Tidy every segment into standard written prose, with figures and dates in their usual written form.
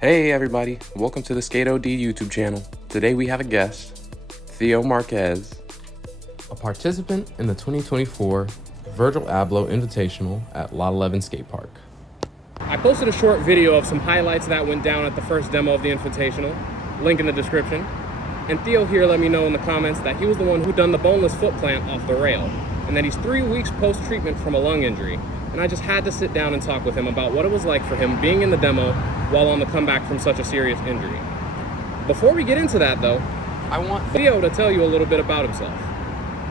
Hey everybody, welcome to the SkateOD YouTube channel. Today we have a guest, Theo Marquez, a participant in the 2024 Virgil Abloh Invitational at Lot 11 Skatepark. I posted a short video of some highlights that went down at the first demo of the Invitational, link in the description. And Theo here let me know in the comments that he was the one who done the boneless foot plant off the rail, and that he's 3 weeks post-treatment from a lung injury. And I just had to sit down and talk with him about what it was like for him being in the demo while on the comeback from such a serious injury. Before we get into that though, I want Theo to tell you a little bit about himself.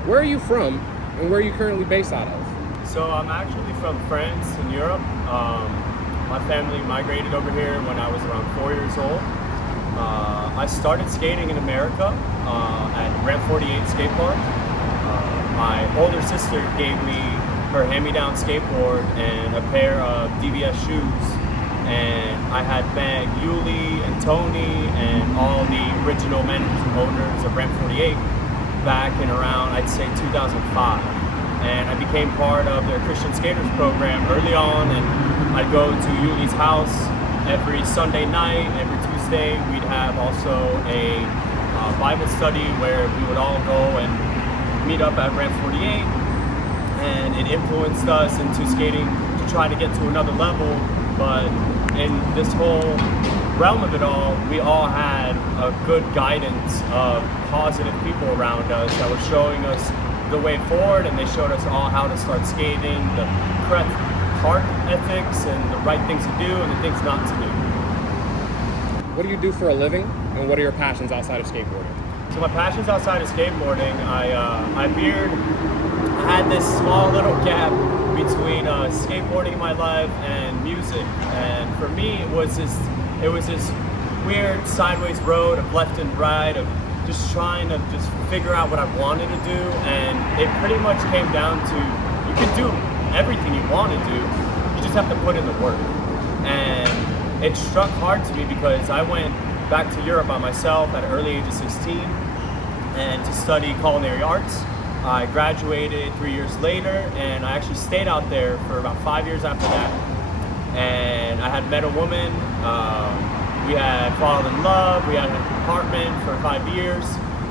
Where are you from and where are you currently based out of? So I'm actually from France in Europe. My family migrated over here when I was around 4 years old. I started skating in America at Ramp 48 Skatepark. My older sister gave me her hand-me-down skateboard and a pair of DVS shoes, and I had met Yuli and Tony and all the original managers and owners of Ramp 48 back in around, I'd say, 2005. And I became part of their Christian Skaters program early on, and I'd go to Yuli's house every Sunday night. Every Tuesday we'd have also a Bible study where we would all go and meet up at Ramp 48. And it influenced us into skating to try to get to another level. But in this whole realm of it all, we all had a good guidance of positive people around us that were showing us the way forward, and they showed us all how to start skating, the correct park ethics and the right things to do and the things not to do. What do you do for a living, and what are your passions outside of skateboarding? So my passions outside of skateboarding, I had this small little gap between skateboarding in my life and music, and for me it was this weird sideways road of left and right of just trying to just figure out what I wanted to do, and it pretty much came down to you can do everything you want to do, you just have to put in the work. And it struck hard to me because I went back to Europe by myself at an early age of 16 and to study culinary arts. I graduated 3 years later, and I actually stayed out there for about 5 years after that. And I had met a woman, we had fallen in love, we had an apartment for 5 years.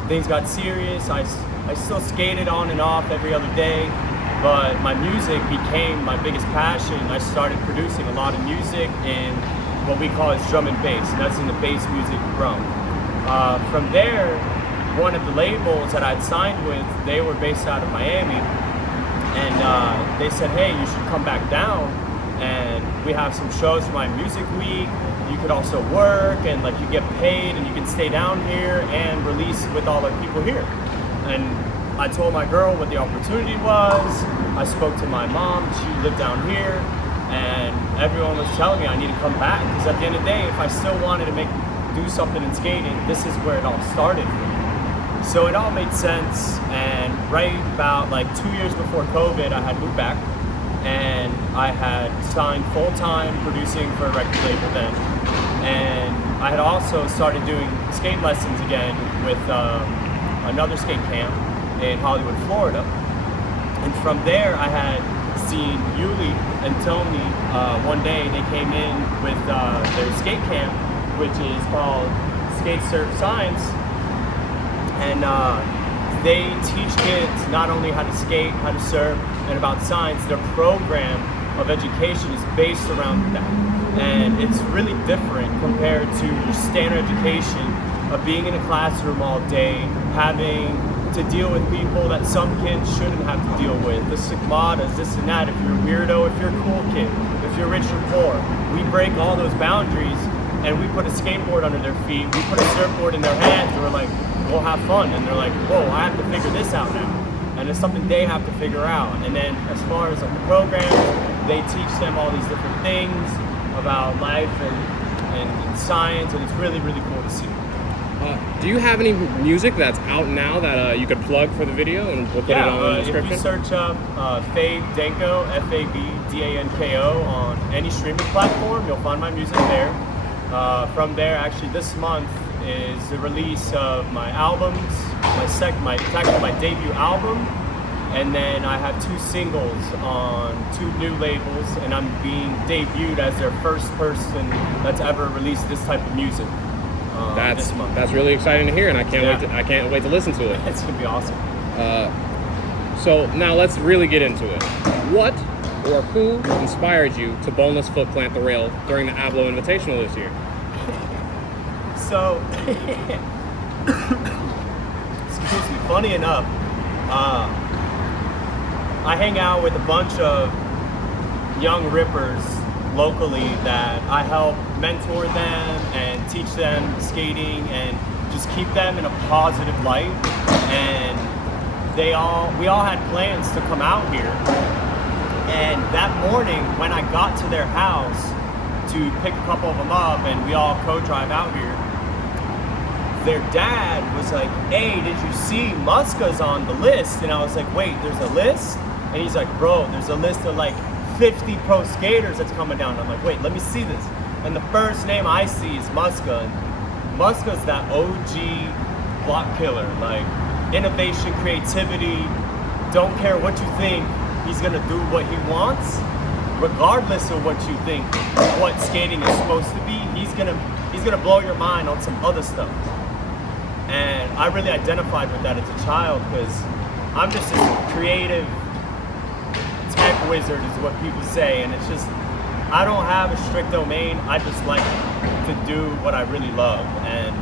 Things got serious. I still skated on and off every other day, but my music became my biggest passion. I started producing a lot of music in what we call as drum and bass, and that's in the bass music realm. From there, one of the labels that I'd signed with, they were based out of Miami, and they said, hey, you should come back down and we have some shows for my music week. You could also work and like you get paid and you can stay down here and release with all the people here. And I told my girl what the opportunity was. I spoke to my mom, she lived down here, and everyone was telling me I need to come back because at the end of the day, if I still wanted to do something in skating, this is where it all started for me. So it all made sense, and right about like 2 years before COVID, I had moved back, and I had signed full-time producing for a record label then, and I had also started doing skate lessons again with another skate camp in Hollywood, Florida. And from there, I had seen Yuli and Tony one day. They came in with their skate camp, which is called Skate Surf Science. And they teach kids not only how to skate, how to surf, and about science. Their program of education is based around that. And it's really different compared to your standard education of being in a classroom all day, having to deal with people that some kids shouldn't have to deal with. The stigmatas, this and that, if you're a weirdo, if you're a cool kid, if you're rich or poor. We break all those boundaries, and we put a skateboard under their feet, we put a surfboard in their hands, and we're like, we'll have fun. And they're like, whoa, I have to figure this out now. And it's something they have to figure out. And then as far as like the program, they teach them all these different things about life and science, and it's really, really cool to see. Do you have any music that's out now that you could plug for the video, and we'll put it on the description? If you search up favdankooo, Favdanko on any streaming platform, you'll find my music there. From there, actually this month is the release of my albums, it's actually my debut album, And then I have 2 singles on 2 new labels, and I'm being debuted as their first person that's ever released this type of music this month. That's really exciting to hear, and I can't wait to listen to it. It's gonna be awesome. So now let's really get into it. What or who inspired you to boneless foot plant the rail during the Abloh Invitational this year? So, excuse me, funny enough, I hang out with a bunch of young rippers locally that I help mentor them and teach them skating and just keep them in a positive light. And we all had plans to come out here. And that morning when I got to their house to pick a couple of them up and we all co-drive out here, their dad was like, "Hey, did you see Muska's on the list?" And I was like, "Wait, there's a list?" And he's like, "Bro, there's a list of like 50 pro skaters that's coming down." I'm like, "Wait, let me see this." And the first name I see is Muska. And Muska's that OG block killer, like innovation, creativity, don't care what you think, he's gonna do what he wants, regardless of what you think, what skating is supposed to be. He's gonna blow your mind on some other stuff. And I really identified with that as a child because I'm just a creative tech wizard is what people say, and it's just, I don't have a strict domain. I just like to do what I really love, and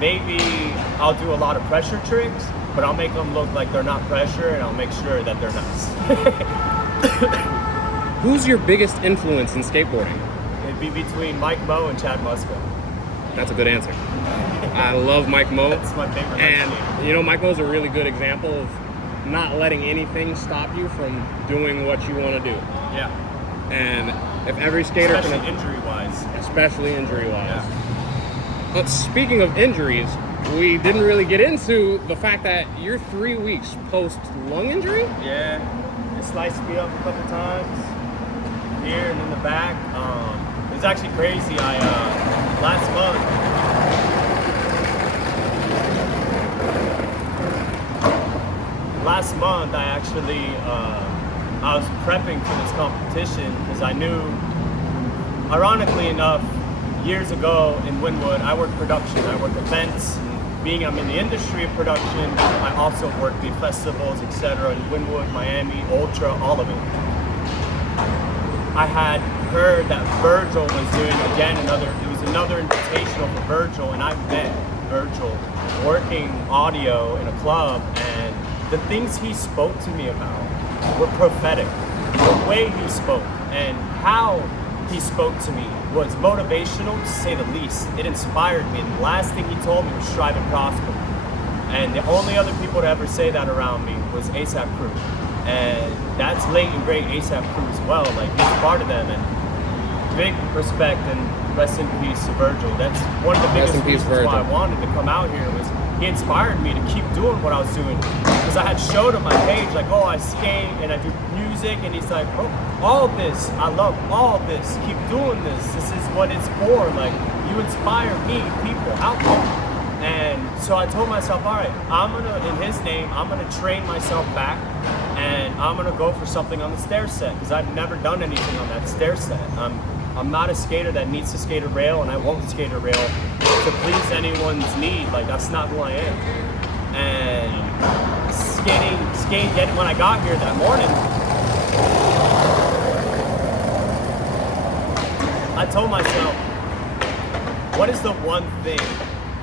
maybe I'll do a lot of pressure tricks, but I'll make them look like they're not pressure, and I'll make sure that they're nice. Who's your biggest influence in skateboarding? It'd be between Mike Moe and Chad Muska. That's a good answer. I love Mike Moe. That's my favorite. And you know, Mike Moe's a really good example of not letting anything stop you from doing what you want to do. Yeah. And if every skater Especially injury-wise. Especially injury-wise. Yeah. But speaking of injuries, we didn't really get into the fact that you're 3 weeks post lung injury. Yeah. It sliced me up a couple times here and in the back. It was actually crazy. Last month I actually I was prepping for this competition because I knew, ironically enough, years ago in Wynwood I worked production. I worked events, and being I'm in the industry of production, I also worked the festivals, etc. in Wynwood, Miami, Ultra, all of it. I had heard that Virgil was doing another invitational for Virgil, and I met Virgil working audio in a club, and the things he spoke to me about were prophetic. The way he spoke and how he spoke to me was motivational, to say the least. It inspired me, and the last thing he told me was strive and prosper. And the only other people to ever say that around me was ASAP Crew. And that's late and great ASAP Crew as well, like he's part of them, and big respect and rest in peace to Virgil. That's one of the biggest reasons why I wanted to come out here, was he inspired me to keep doing what I was doing. Because I had showed him my page, like, oh, I skate and I do music, and he's like, oh, all this, I love all this, keep doing this, this is what it's for, like, you inspire me, people out there. And so I told myself, all right, in his name, I'm gonna train myself back, and I'm gonna go for something on the stair set, because I've never done anything on that stair set. I'm not a skater that needs to skate a rail, and I won't skate a rail to please anyone's need. Like, that's not who I am. And skating, when I got here that morning, I told myself, what is the one thing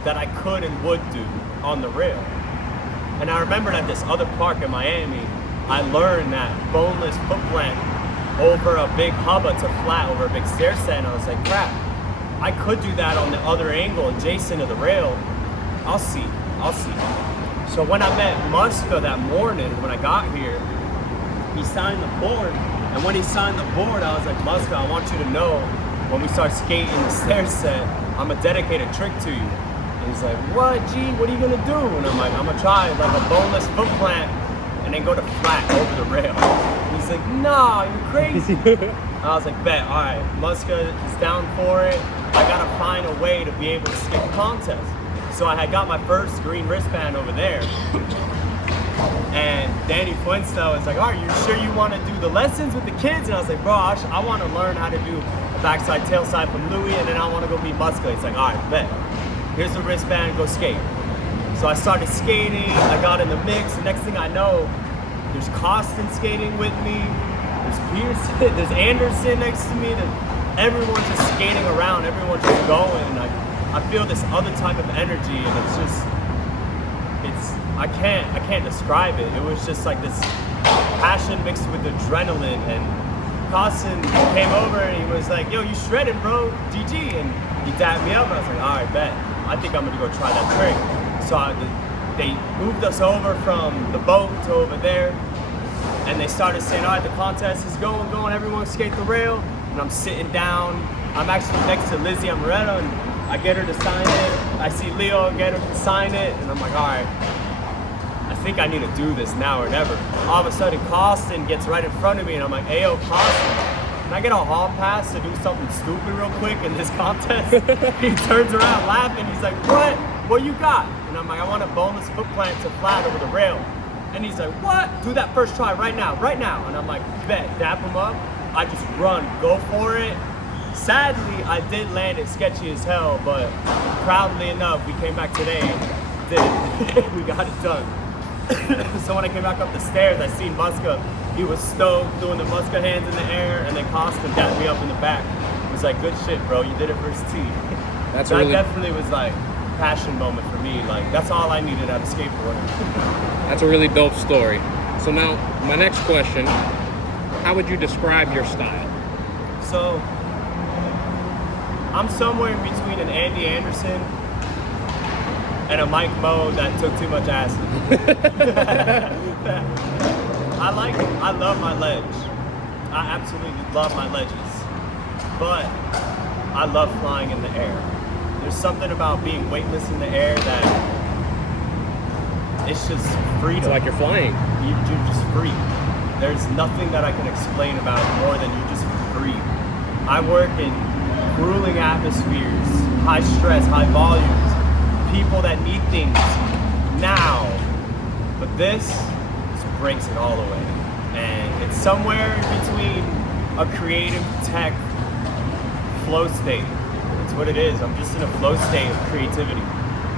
that I could and would do on the rail? And I remembered at this other park in Miami, I learned that boneless foot plant over a big hubba to flat over a big stair set, and I was like, crap, I could do that on the other angle adjacent to the rail. I'll see. So when I met Muska that morning, when I got here, he signed the board, and when he signed the board, I was like, Muska, I want you to know, when we start skating the stair set, I'm a dedicated trick to you. And he's like, what, G, what are you gonna do? And I'm like, I'm gonna try like a boneless foot plant and then go to flat over the rail. And he's like, nah, you're crazy. I was like, bet, all right, Muska is down for it. I gotta find a way to be able to skate the contest. So I had got my first green wristband over there. And Danny Fuensta was like, "Are you sure you want to do the lessons with the kids?" And I was like, "Bro, I want to learn how to do a backside tailside from Louis, and then I want to go meet Muska." He's like, "All right, bet. Here's the wristband, go skate." So I started skating, I got in the mix, the next thing I know, there's Costin skating with me, there's Pearson, there's Anderson next to me, everyone's just skating around, everyone's just going, and I feel this other type of energy, and I can't describe it. It was just like this passion mixed with adrenaline, and Costin came over and he was like, "Yo, you shredded, bro, GG," and he dapped me up, and I was like, "All right, bet. I think I'm gonna go try that trick." So they moved us over from the boat to over there, and they started saying, "All right, the contest is going, everyone skate the rail." And I'm sitting down. I'm actually next to Lizzie Amaretto, and I get her to sign it. I see Leo get her to sign it, and I'm like, all right, I think I need to do this now or never. All of a sudden, Costin gets right in front of me, and I'm like, "Ayo, Costin, can I get a hall pass to do something stupid real quick in this contest?" He turns around laughing. He's like, "What? What you got?" And I'm like, "I want a boneless foot plant to flat over the rail." And he's like, "What? Do that first try right now. And I'm like, "Bet." Dap him up. I just run, go for it. Sadly, I did land it sketchy as hell, but proudly enough, we came back today and did it. We got it done. So when I came back up the stairs, I seen Muska. He was stoked, doing the Muska hands in the air, and then Costin dapped me up in the back. It was like, "Good shit, bro. You did it first tee." That definitely was like passion moment for me. Like, that's all I needed out of skateboarding. That's a really dope story. So now, my next question, how would you describe your style? So, I'm somewhere in between an Andy Anderson and a Mike Moe that took too much acid. I love my ledge. I absolutely love my ledges. But I love flying in the air. There's something about being weightless in the air that it's just freedom. It's like you're flying. You're just free. There's nothing that I can explain about more than you're just free. I work in grueling atmospheres, high stress, high volumes, people that need things now. But this just breaks it all away. And it's somewhere in between a creative tech flow state. That's what it is. I'm just in a flow state of creativity.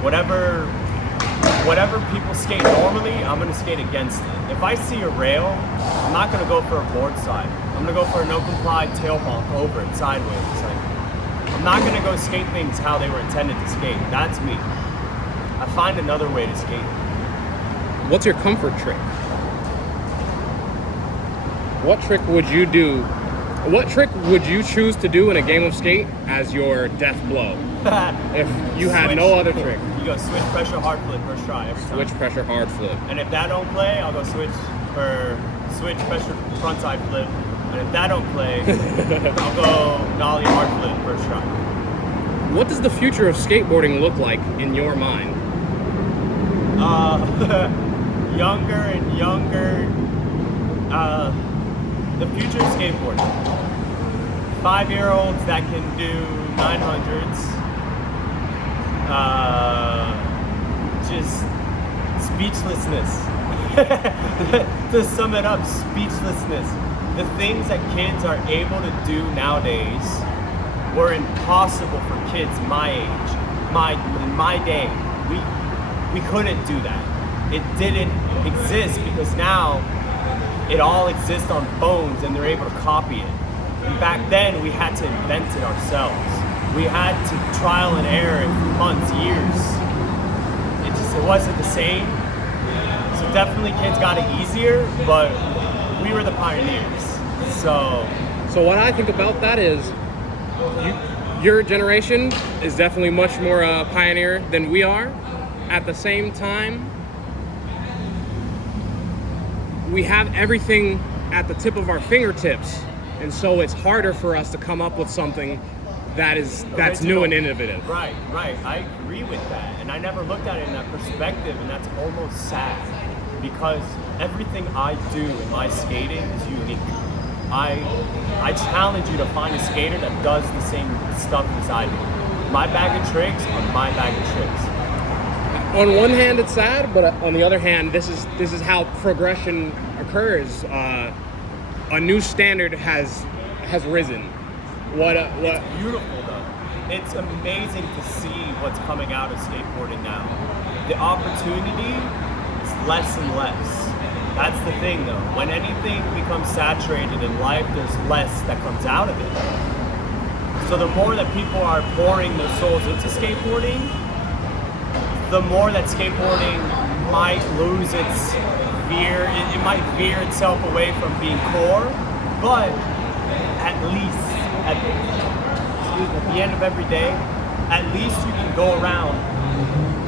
Whatever people skate normally, I'm gonna skate against it. If I see a rail, I'm not gonna go for a board side. I'm gonna go for a no comply tail bonk over it sideways. Like, I'm not gonna go skate things how they were intended to skate. That's me. I find another way to skate. What's your comfort trick? What trick would you do? What trick would you choose to do in a game of skate as your death blow? If you had no other trick. You go switch pressure hard flip first try every time. Switch pressure hard flip. And if that don't play, I'll go switch pressure frontside flip. And if that don't play, I'll go nollie hard flip first try. What does the future of skateboarding look like in your mind? Younger and younger. The future of skateboarding. 5-year-olds that can do 900s. Just speechlessness. To sum it up, speechlessness. The things that kids are able to do nowadays were impossible for kids my age. In my day, we couldn't do that. It didn't exist because now it all exists on phones and they're able to copy it. And back then, we had to invent it ourselves. We had to trial and error for months, years. It wasn't the same. So definitely kids got it easier, but we were the pioneers. So what I think about that is your generation is definitely much more pioneer than we are. At the same time, we have everything at the tip of our fingertips, and so it's harder for us to come up with something that's new and innovative. Right. I agree with that, and I never looked at it in that perspective, and that's almost sad because everything I do in my skating is unique. I challenge you to find a skater that does the same stuff as I do. My bag of tricks are my bag of tricks. on one hand it's sad, but on the other hand, this is how progression occurs. A new standard has risen. It's beautiful though. It's amazing to see what's coming out of skateboarding now. The opportunity is less and less. That's the thing though. When anything becomes saturated in life, there's less that comes out of it. So the more that people are pouring their souls into skateboarding, the more that skateboarding might lose its veer. It might veer itself away from being core, but at least at the end of every day, at least you can go around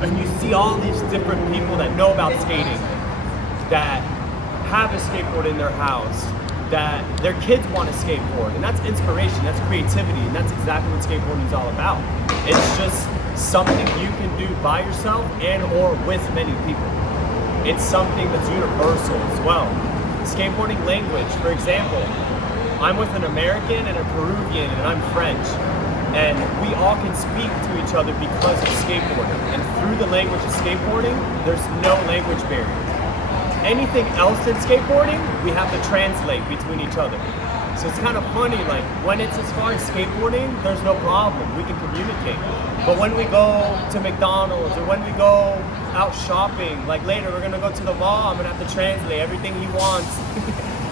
and you see all these different people that know about skating, that have a skateboard in their house, that their kids want to skateboard, and that's inspiration, that's creativity, and that's exactly what skateboarding is all about. It's just something you can do by yourself and or with many people. It's something that's universal as well. Skateboarding language, for example, I'm with an American and a Peruvian and I'm French, and we all can speak to each other because of skateboarding. And through the language of skateboarding, there's no language barrier. Anything else in skateboarding, we have to translate between each other. So it's kind of funny, like when it's as far as skateboarding, there's no problem, we can communicate. But when we go to McDonald's or when we go out shopping, like later we're gonna go to the mall, I'm gonna have to translate everything he wants.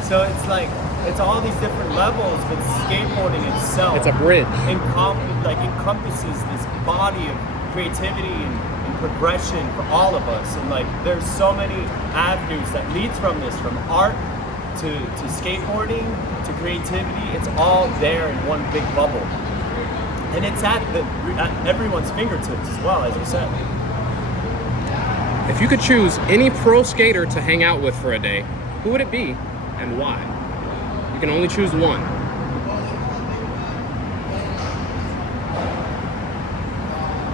So it's like, it's all these different levels, but skateboarding itself, it's a bridge. Encompasses this body of creativity and progression for all of us. And like, there's so many avenues that leads from this, from art to skateboarding to creativity. It's all there in one big bubble, and it's at everyone's fingertips as well, as you said. If you could choose any pro skater to hang out with for a day, who would it be and why? You can only choose one.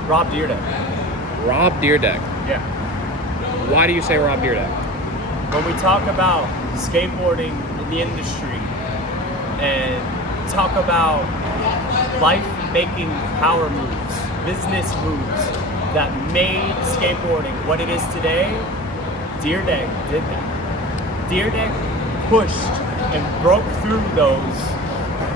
Rob Dyrdek. Rob Dyrdek. Yeah. Why do you say Rob Dyrdek? When we talk about skateboarding in the industry and talk about life-making power moves, business moves that made skateboarding what it is today, Dyrdek did that. Dyrdek pushed and broke through those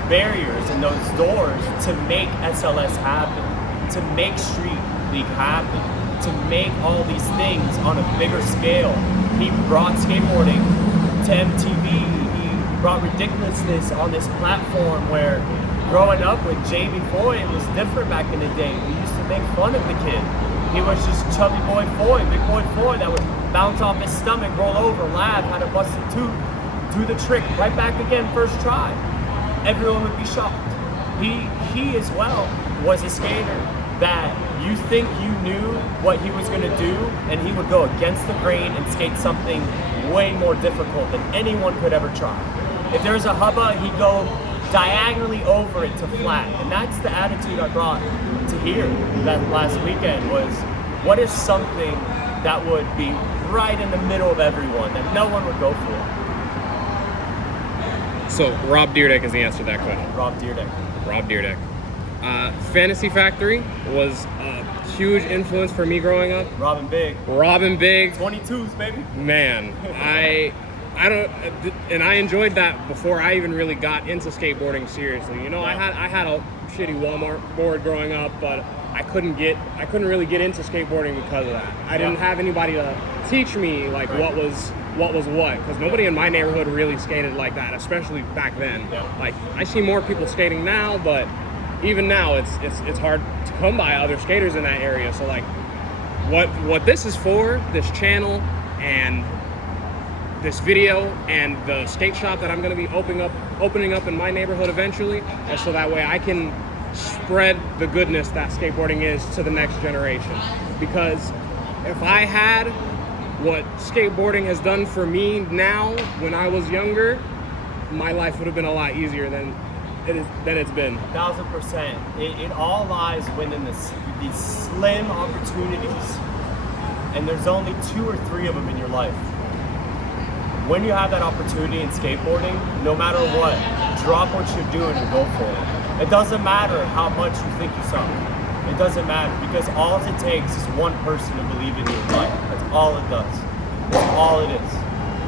barriers and those doors to make SLS happen, to make Street League happen, to make all these things on a bigger scale. He brought skateboarding to MTV. He brought ridiculousness on this platform where growing up with Jamie Foy, it was different back in the day. We used to make fun of the kid. He was just chubby boy Foy, big boy Foy that would bounce off his stomach, roll over, laugh, had a busted tooth, do the trick, right back again, first try. Everyone would be shocked. He as well was a skater that you think you knew what he was gonna do, and he would go against the grain and skate something way more difficult than anyone could ever try. If there's a hubba, he'd go diagonally over it to flat. And that's the attitude I brought to here that last weekend was, what is something that would be right in the middle of everyone that no one would go for? So Rob Dyrdek is the answer to that question. Rob Dyrdek. Rob Dyrdek. Fantasy Factory was a huge influence for me growing up. Robin Big. 22s, baby. Man, I don't, and I enjoyed that before I even really got into skateboarding seriously. You know, Yeah. I had a shitty Walmart board growing up, but I couldn't really get into skateboarding because of that. I didn't have anybody to teach me like what was what, because nobody in my neighborhood really skated like that, especially back then. Yeah. Like, I see more people skating now, but even now it's hard to come by other skaters in that area. So like, what this is for, this channel and this video and the skate shop that I'm going to be opening up in my neighborhood eventually, is so that way I can spread the goodness that skateboarding is to the next generation. Because if I had what skateboarding has done for me now when I was younger, my life would have been a lot easier than it's been. 1000%. It all lies within these slim opportunities, and there's only 2 or 3 of them in your life. When you have that opportunity in skateboarding, no matter what, drop what you're doing and go for it. It doesn't matter how much you think you suck. It doesn't matter, because all it takes is one person to believe in your life. That's all it does. That's all it is.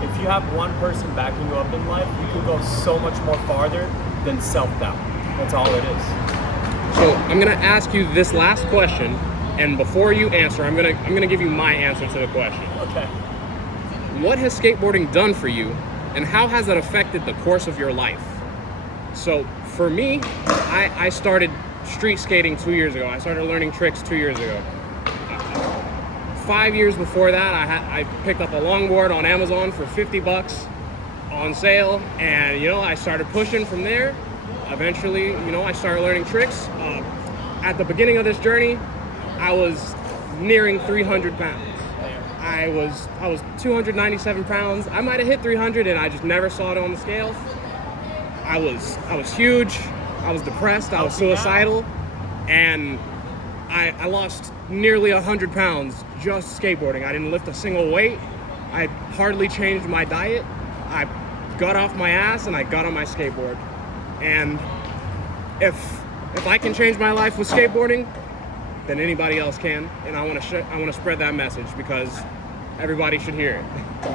If you have one person backing you up in life, you can go so much more farther than self-doubt. That's all it is. So I'm gonna ask you this last question, and before you answer, I'm gonna give you my answer to the question. Okay. What has skateboarding done for you, and how has it affected the course of your life? So for me, I started street skating 2 years ago. I started learning tricks 2 years ago. 5 years before that, I picked up a longboard on Amazon for $50 on sale, and I started pushing from there. Eventually, I started learning tricks. At the beginning of this journey, I was nearing 300 pounds. I was 297 pounds. I might have hit 300, and I just never saw it on the scales. I was huge. I was depressed. I was suicidal, and I lost nearly 100 pounds just skateboarding. I didn't lift a single weight. I hardly changed my diet. I got off my ass and I got on my skateboard. And if I can change my life with skateboarding, then anybody else can. And I want to spread that message, because everybody should hear it.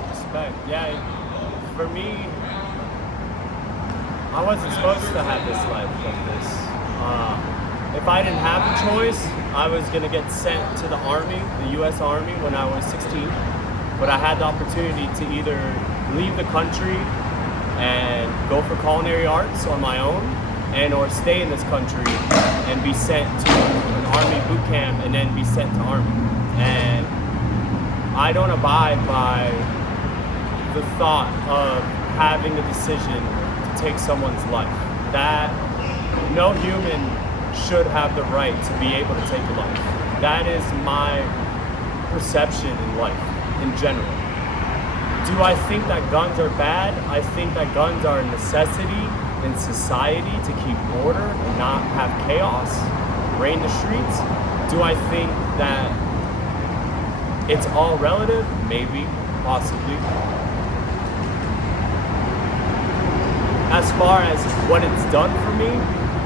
Respect. Yeah. For me, I wasn't supposed to have this life like this. If I didn't have a choice, I was gonna get sent to the Army, the U.S. Army, when I was 16. But I had the opportunity to either leave the country and go for culinary arts on my own, or stay in this country and be sent to an Army boot camp and then be sent to Army. And I don't abide by the thought of having a decision to take someone's life. That no human should have the right to be able to take a life. That is my perception in life, in general. Do I think that guns are bad? I think that guns are a necessity in society to keep order and not have chaos reign the streets. Do I think that it's all relative? Maybe, possibly. As far as what it's done for me,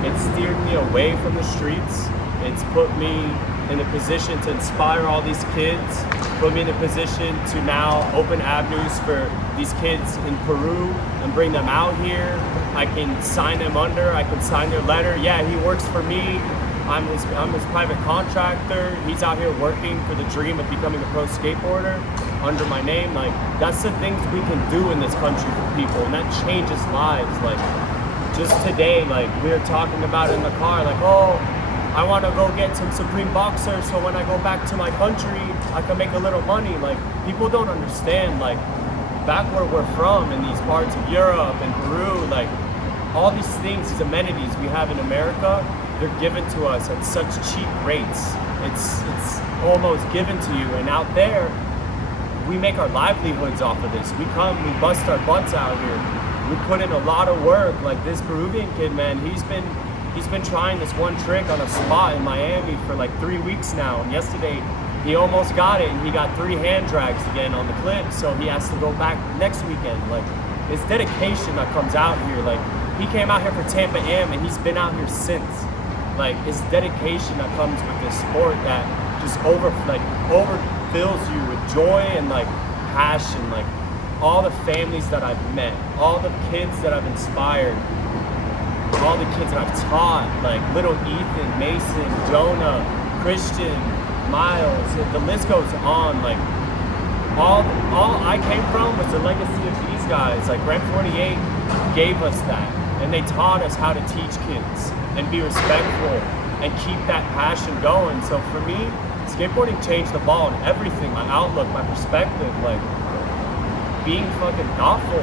it's steered me away from the streets. It's put me in a position to inspire all these kids, put me in a position to now open avenues for these kids in Peru and bring them out here. I can sign them under, I can sign their letter. Yeah, he works for me. I'm his private contractor. He's out here working for the dream of becoming a pro skateboarder under my name. Like, that's the things we can do in this country for people, and that changes lives. Like, just today, like, we were talking about it in the car, like, oh, I want to go get some Supreme boxers so when I go back to my country, I can make a little money. Like, people don't understand, like, back where we're from, in these parts of Europe and Peru, like, all these things, these amenities we have in America, they're given to us at such cheap rates. It's almost given to you. And out there, we make our livelihoods off of this. We come, we bust our butts out here. We put in a lot of work. Like this Peruvian kid, man, he's been trying this one trick on a spot in Miami for like 3 weeks now. And yesterday, he almost got it, and he got 3 hand drags again on the clip. So he has to go back next weekend. Like, it's dedication that comes out here. Like, he came out here for Tampa Am, and he's been out here since. Like, it's dedication that comes with this sport that just overfills you with joy and like passion. Like, all the families that I've met, all the kids that I've inspired, all the kids that I've taught, like little Ethan, Mason, Jonah, Christian, Miles, the list goes on. Like, all I came from was the legacy of these guys. Like, Ramp 48 gave us that, and they taught us how to teach kids and be respectful and keep that passion going. So for me, skateboarding changed the ball in everything, my outlook, my perspective, like being fucking thoughtful,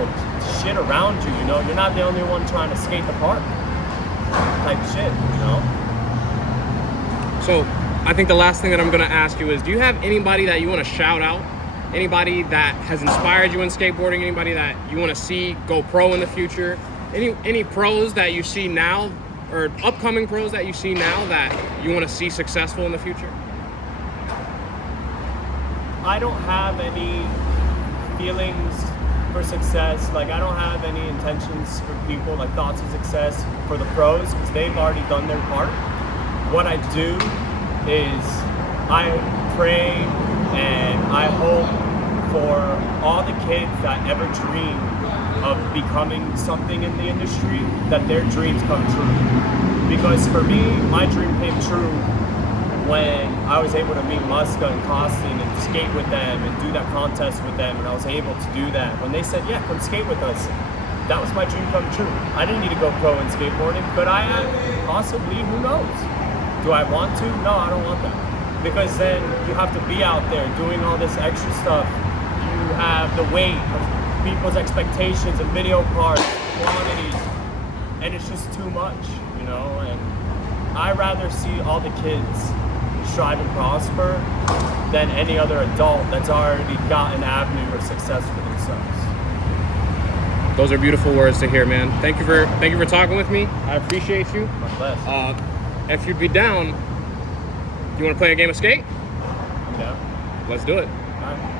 shit around you, you know? You're not the only one trying to skate the park type shit, you know? So I think the last thing that I'm gonna ask you is, do you have anybody that you wanna shout out? Anybody that has inspired you in skateboarding? Anybody that you wanna see go pro in the future? Any pros that you see now, or upcoming pros that you see now that you want to see successful in the future? I don't have any feelings for success. Like, I don't have any intentions for people, like thoughts of success for the pros, because they've already done their part. What I do is I pray and I hope for all the kids that ever dream of becoming something in the industry, that their dreams come true. Because for me, my dream came true when I was able to meet Muska and Costin and skate with them and do that contest with them, and I was able to do that. When they said, yeah, come skate with us, that was my dream come true. I didn't need to go pro in skateboarding. Could I have? Possibly, who knows? Do I want to? No, I don't want that. Because then you have to be out there doing all this extra stuff. You have the weight of people's expectations and video parts, quantities, and it's just too much, you know? And I rather see all the kids strive and prosper than any other adult that's already got an avenue of success for themselves. Those are beautiful words to hear, man. Thank you for talking with me. I appreciate you. My pleasure. If you'd be down, you want to play a game of skate? I'm down. Let's do it. All right.